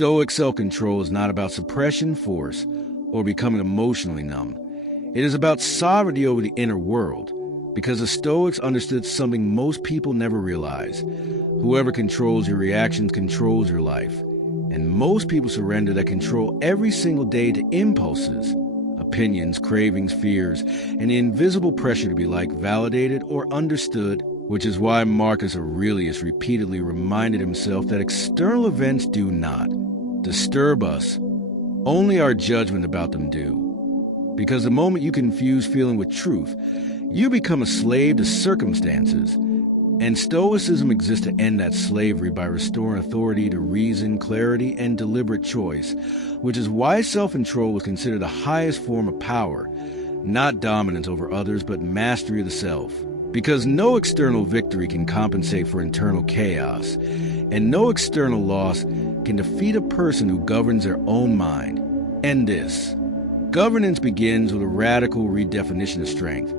Stoic self-control is not about suppression, force, or becoming emotionally numb. It is about sovereignty over the inner world, because the Stoics understood something most people never realize. Whoever controls your reactions controls your life. And most people surrender that control every single day to impulses, opinions, cravings, fears, and the invisible pressure to be liked, validated, or understood, which is why Marcus Aurelius repeatedly reminded himself that external events do not disturb us. Only our judgment about them do. Because the moment you confuse feeling with truth, you become a slave to circumstances. And Stoicism exists to end that slavery by restoring authority to reason, clarity, and deliberate choice, which is why self-control is considered the highest form of power, not dominance over others, but mastery of the self. Because no external victory can compensate for internal chaos, and no external loss can defeat a person who governs their own mind. And this governance begins with a radical redefinition of strength.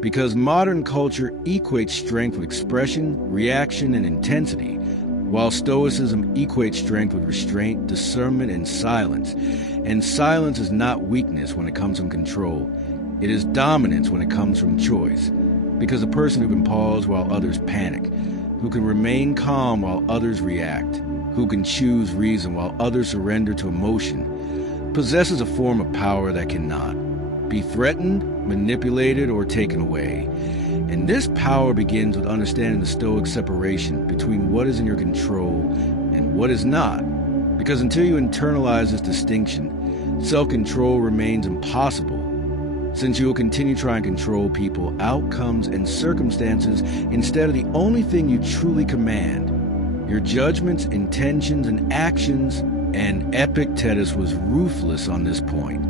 Because modern culture equates strength with expression, reaction, and intensity, while Stoicism equates strength with restraint, discernment, and silence. And silence is not weakness when it comes from control. It is dominance when it comes from choice. Because a person who can pause while others panic, who can remain calm while others react, who can choose reason while others surrender to emotion, possesses a form of power that cannot be threatened, manipulated, or taken away. And this power begins with understanding the Stoic separation between what is in your control and what is not. Because until you internalize this distinction, self-control remains impossible, since you will continue trying to control people, outcomes, and circumstances instead of the only thing you truly command, your judgments, intentions, and actions. And Epictetus was ruthless on this point,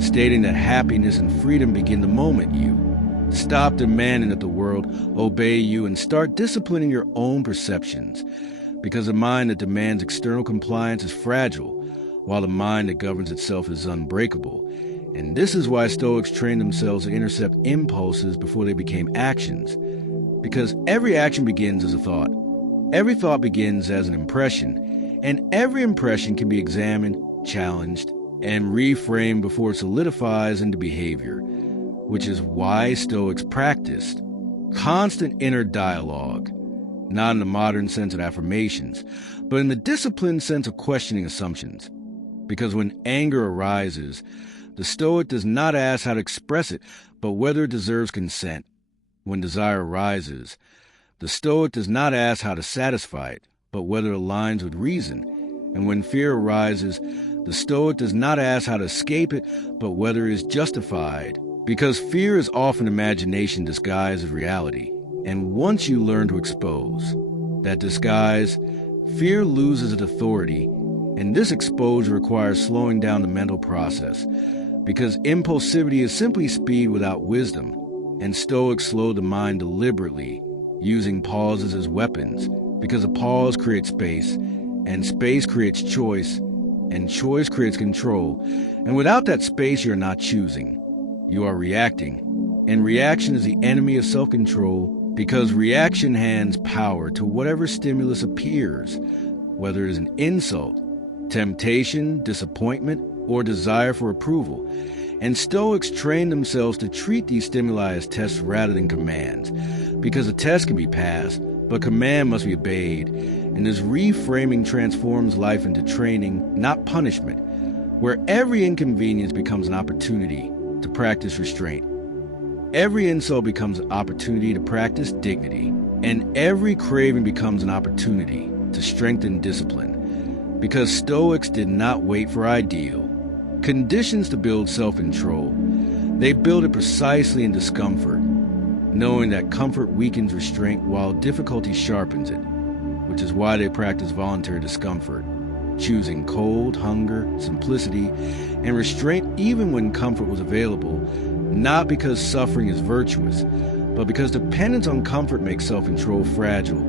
stating that happiness and freedom begin the moment you stop demanding that the world obey you and start disciplining your own perceptions. Because a mind that demands external compliance is fragile, while the mind that governs itself is unbreakable. And this is why Stoics trained themselves to intercept impulses before they became actions. Because every action begins as a thought. Every thought begins as an impression. And every impression can be examined, challenged, and reframed before it solidifies into behavior, which is why Stoics practiced constant inner dialogue, not in the modern sense of affirmations, but in the disciplined sense of questioning assumptions. Because when anger arises, the Stoic does not ask how to express it, but whether it deserves consent. When desire arises, the Stoic does not ask how to satisfy it, but whether it aligns with reason. And when fear arises, the Stoic does not ask how to escape it, but whether it is justified. Because fear is often imagination disguised as reality. And once you learn to expose that disguise, fear loses its authority. And this exposure requires slowing down the mental process. Because impulsivity is simply speed without wisdom. And Stoics slow the mind deliberately, using pauses as weapons. Because a pause creates space, and space creates choice, and choice creates control. And without that space, you're not choosing. You are reacting. And reaction is the enemy of self-control, because reaction hands power to whatever stimulus appears, whether it is an insult, temptation, disappointment, or desire for approval. And Stoics train themselves to treat these stimuli as tests rather than commands, because a test can be passed, but command must be obeyed. And this reframing transforms life into training, not punishment, where every inconvenience becomes an opportunity to practice restraint. Every insult becomes an opportunity to practice dignity, and every craving becomes an opportunity to strengthen discipline. Because Stoics did not wait for ideal conditions to build self-control. They build it precisely in discomfort, knowing that comfort weakens restraint while difficulty sharpens it, which is why they practice voluntary discomfort, choosing cold, hunger, simplicity, and restraint even when comfort was available, not because suffering is virtuous, but because dependence on comfort makes self-control fragile,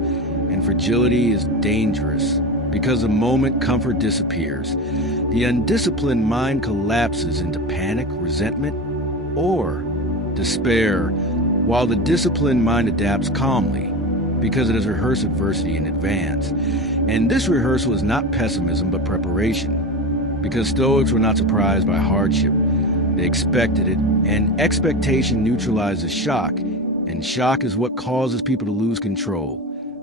and fragility is dangerous. Because the moment comfort disappears, the undisciplined mind collapses into panic, resentment, or despair, while the disciplined mind adapts calmly, because it has rehearsed adversity in advance. And this rehearsal is not pessimism but preparation, because Stoics were not surprised by hardship. They expected it, and expectation neutralizes shock, and shock is what causes people to lose control,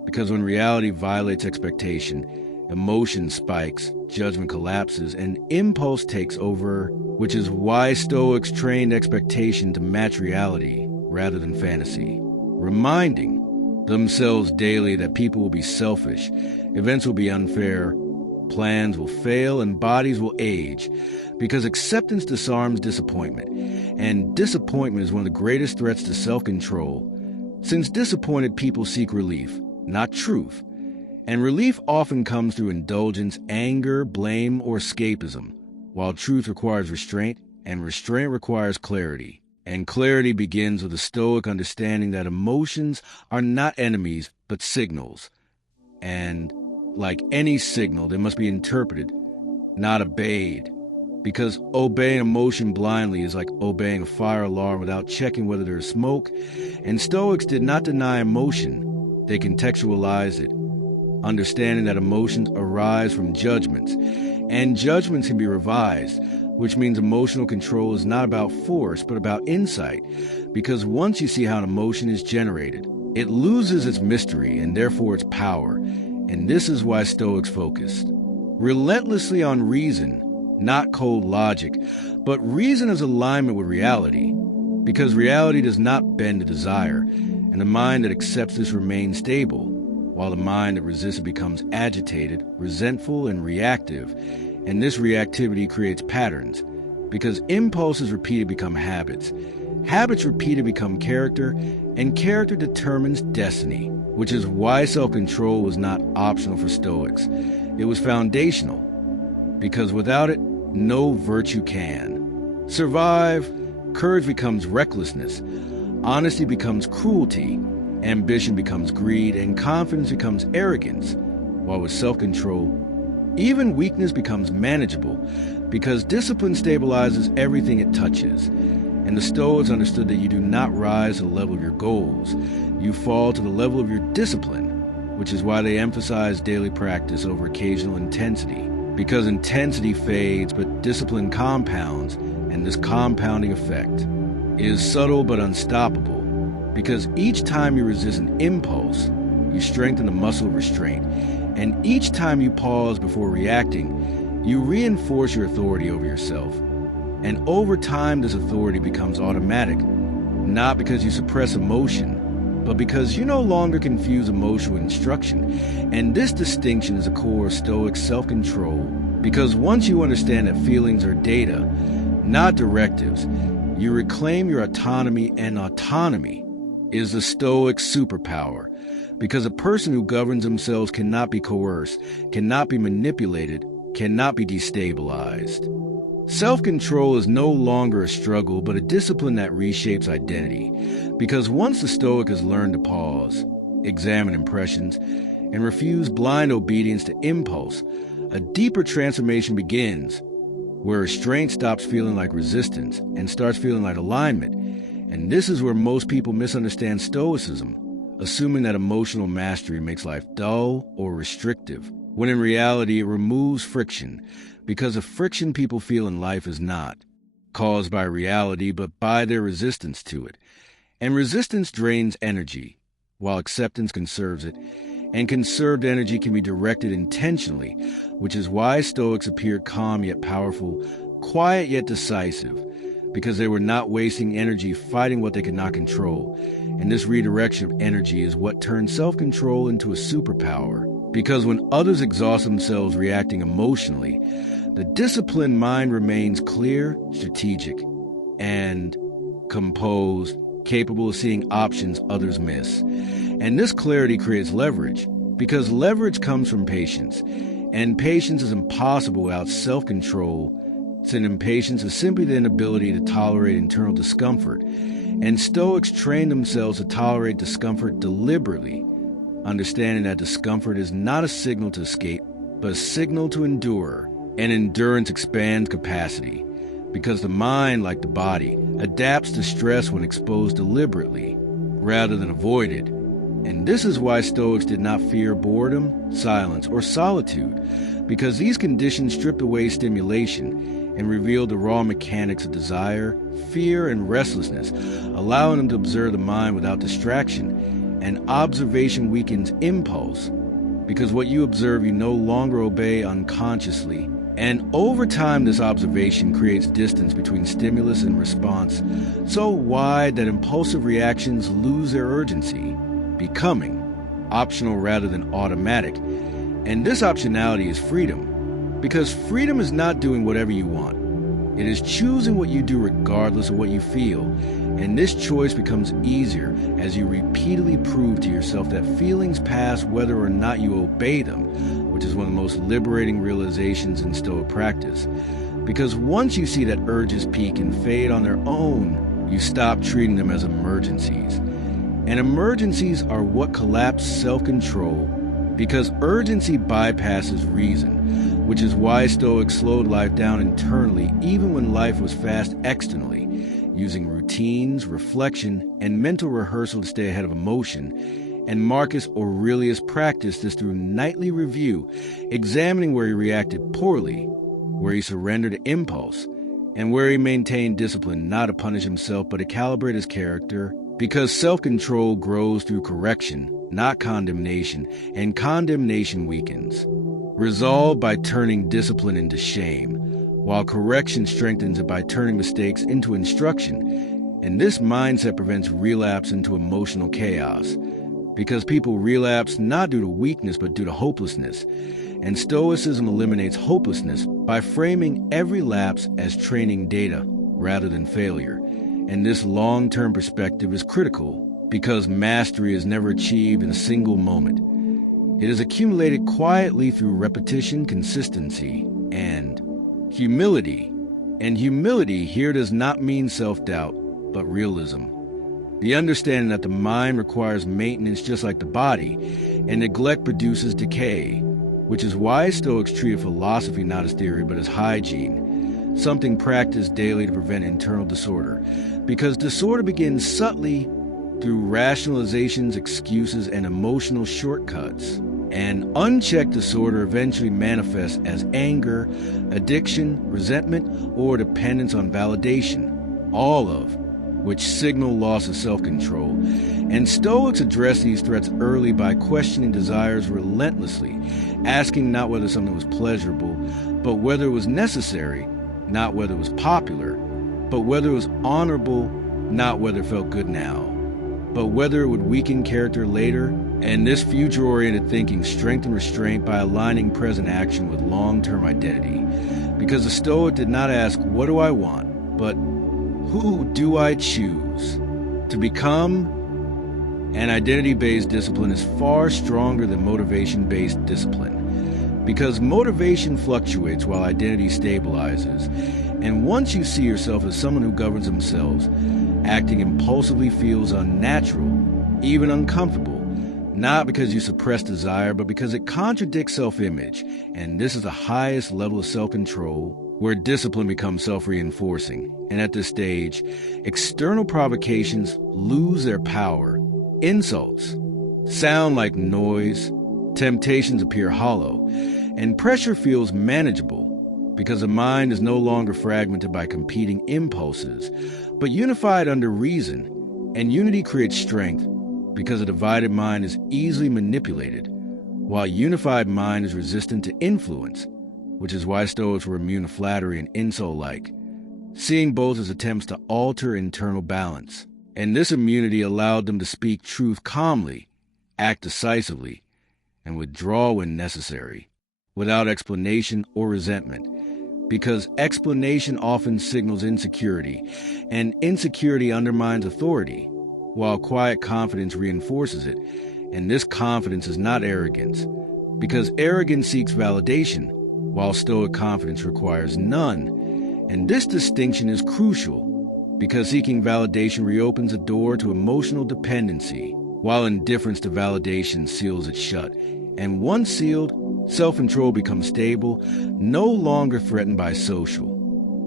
because when reality violates expectation, emotion spikes, judgment collapses, and impulse takes over, which is why Stoics trained expectation to match reality rather than fantasy, reminding themselves daily that people will be selfish, events will be unfair, plans will fail, and bodies will age, because acceptance disarms disappointment, and disappointment is one of the greatest threats to self-control, since disappointed people seek relief, not truth, and relief often comes through indulgence, anger, blame, or escapism, while truth requires restraint, and restraint requires clarity. And clarity begins with a Stoic understanding that emotions are not enemies, but signals. And like any signal, they must be interpreted, not obeyed. Because obeying emotion blindly is like obeying a fire alarm without checking whether there is smoke. And Stoics did not deny emotion. They contextualized it, understanding that emotions arise from judgments, and judgments can be revised, which means emotional control is not about force, but about insight, because once you see how an emotion is generated, it loses its mystery and therefore its power, and this is why Stoics focused relentlessly on reason, not cold logic, but reason as alignment with reality, because reality does not bend to desire, and the mind that accepts this remains stable, while the mind that resists it becomes agitated, resentful, and reactive. And this reactivity creates patterns, because impulses repeated become habits. Habits repeated become character, and character determines destiny, which is why self-control was not optional for Stoics. It was foundational, because without it, no virtue can survive. Courage becomes recklessness, honesty becomes cruelty, ambition becomes greed, and confidence becomes arrogance, while with self-control, even weakness becomes manageable, because discipline stabilizes everything it touches. And the Stoics understood that you do not rise to the level of your goals, you fall to the level of your discipline, which is why they emphasize daily practice over occasional intensity, because intensity fades but discipline compounds, and this compounding effect is subtle but unstoppable, because each time you resist an impulse, you strengthen the muscle of restraint, and each time you pause before reacting, you reinforce your authority over yourself. And over time, this authority becomes automatic, not because you suppress emotion, but because you no longer confuse emotion with instruction. And this distinction is a core of Stoic self-control, because once you understand that feelings are data, not directives, you reclaim your autonomy, and autonomy is the Stoic superpower, because a person who governs themselves cannot be coerced, cannot be manipulated, cannot be destabilized. Self-control is no longer a struggle, but a discipline that reshapes identity, because once the Stoic has learned to pause, examine impressions, and refuse blind obedience to impulse, a deeper transformation begins, where restraint stops feeling like resistance and starts feeling like alignment. And this is where most people misunderstand Stoicism, assuming that emotional mastery makes life dull or restrictive, when in reality it removes friction, because the friction people feel in life is not caused by reality but by their resistance to it. And resistance drains energy, while acceptance conserves it, and conserved energy can be directed intentionally, which is why Stoics appeared calm yet powerful, quiet yet decisive, because they were not wasting energy fighting what they could not control. And this redirection of energy is what turns self-control into a superpower, because when others exhaust themselves reacting emotionally, the disciplined mind remains clear, strategic, and composed, capable of seeing options others miss. And this clarity creates leverage, because leverage comes from patience, and patience is impossible without self-control, since impatience is simply the inability to tolerate internal discomfort. And Stoics train themselves to tolerate discomfort deliberately, understanding that discomfort is not a signal to escape, but a signal to endure. And endurance expands capacity, because the mind, like the body, adapts to stress when exposed deliberately, rather than avoided. And this is why Stoics did not fear boredom, silence, or solitude, because these conditions stripped away stimulation and revealed the raw mechanics of desire, fear, and restlessness, allowing them to observe the mind without distraction. And observation weakens impulse, because what you observe you no longer obey unconsciously. And over time, this observation creates distance between stimulus and response, so wide that impulsive reactions lose their urgency, becoming optional rather than automatic. And this optionality is freedom, because freedom is not doing whatever you want. It is choosing what you do regardless of what you feel. And this choice becomes easier as you repeatedly prove to yourself that feelings pass whether or not you obey them, which is one of the most liberating realizations in Stoic practice. Because once you see that urges peak and fade on their own, you stop treating them as emergencies. And emergencies are what collapse self-control, because urgency bypasses reason, which is why Stoics slowed life down internally even when life was fast externally, using routines, reflection, and mental rehearsal to stay ahead of emotion. And Marcus Aurelius practiced this through nightly review, examining where he reacted poorly, where he surrendered to impulse, and where he maintained discipline not to punish himself but to calibrate his character, because self-control grows through correction, not condemnation, and condemnation weakens. Resolve by turning discipline into shame, while correction strengthens it by turning mistakes into instruction. And this mindset prevents relapse into emotional chaos, because people relapse not due to weakness but due to hopelessness. And Stoicism eliminates hopelessness by framing every lapse as training data rather than failure. And this long-term perspective is critical, because mastery is never achieved in a single moment. It is accumulated quietly through repetition, consistency, and humility. And humility here does not mean self-doubt, but realism. The understanding that the mind requires maintenance just like the body, and neglect produces decay, which is why Stoics treated philosophy not as theory but as hygiene, something practiced daily to prevent internal disorder, because disorder begins subtly through rationalizations, excuses, and emotional shortcuts. And unchecked disorder eventually manifests as anger, addiction, resentment, or dependence on validation, all of which signal loss of self-control. And Stoics address these threats early by questioning desires relentlessly, asking not whether something was pleasurable, but whether it was necessary, not whether it was popular, but whether it was honorable, not whether it felt good now, but whether it would weaken character later. And this future-oriented thinking strengthened restraint by aligning present action with long-term identity, because the Stoic did not ask, what do I want, but who do I choose to become? An identity-based discipline is far stronger than motivation-based discipline, because motivation fluctuates while identity stabilizes. And once you see yourself as someone who governs themselves, acting impulsively feels unnatural, even uncomfortable, not because you suppress desire, but because it contradicts self-image. And this is the highest level of self-control, where discipline becomes self-reinforcing. And at this stage, external provocations lose their power. Insults sound like noise, temptations appear hollow, and pressure feels manageable, because the mind is no longer fragmented by competing impulses, but unified under reason. And unity creates strength, because a divided mind is easily manipulated, while a unified mind is resistant to influence, which is why Stoics were immune to flattery and insult-like, seeing both as attempts to alter internal balance. And this immunity allowed them to speak truth calmly, act decisively, and withdraw when necessary, without explanation or resentment, because explanation often signals insecurity, and insecurity undermines authority, while quiet confidence reinforces it. And this confidence is not arrogance, because arrogance seeks validation, while Stoic confidence requires none. And this distinction is crucial, because seeking validation reopens a door to emotional dependency, while indifference to validation seals it shut. And once sealed, self-control becomes stable, no longer threatened by social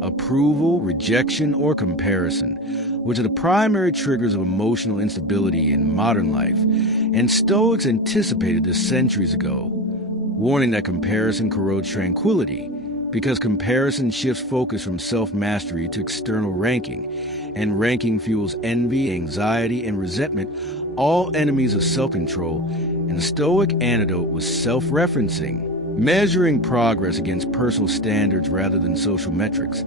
approval, rejection, or comparison, which are the primary triggers of emotional instability in modern life, and Stoics anticipated this centuries ago, warning that comparison corrodes tranquility because comparison shifts focus from self-mastery to external ranking, and ranking fuels envy, anxiety, and resentment, all enemies of self-control, and the Stoic antidote was self-referencing, measuring progress against personal standards rather than social metrics,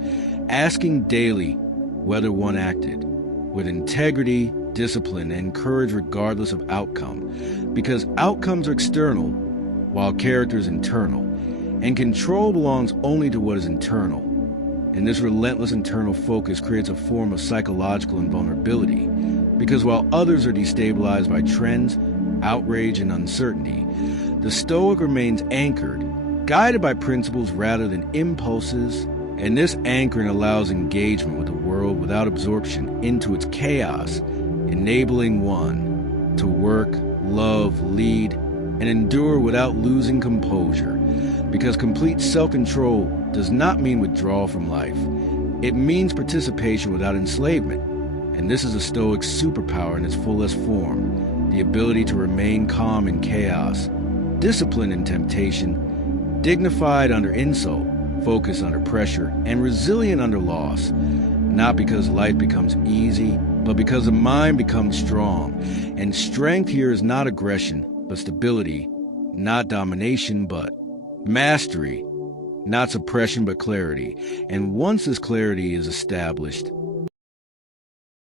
asking daily whether one acted with integrity, discipline, and courage regardless of outcome, because outcomes are external, while character is internal, and control belongs only to what is internal. And this relentless internal focus creates a form of psychological invulnerability, because while others are destabilized by trends, outrage, and uncertainty, the Stoic remains anchored, guided by principles rather than impulses, and this anchoring allows engagement with the world without absorption into its chaos, enabling one to work, love, lead, and endure without losing composure, because complete self-control does not mean withdrawal from life. It means participation without enslavement, and this is a Stoic superpower in its fullest form, the ability to remain calm in chaos, disciplined in temptation, dignified under insult, focused under pressure, and resilient under loss, not because life becomes easy, but because the mind becomes strong. And strength here is not aggression, but stability, not domination, but mastery, not suppression, but clarity. And once this clarity is established,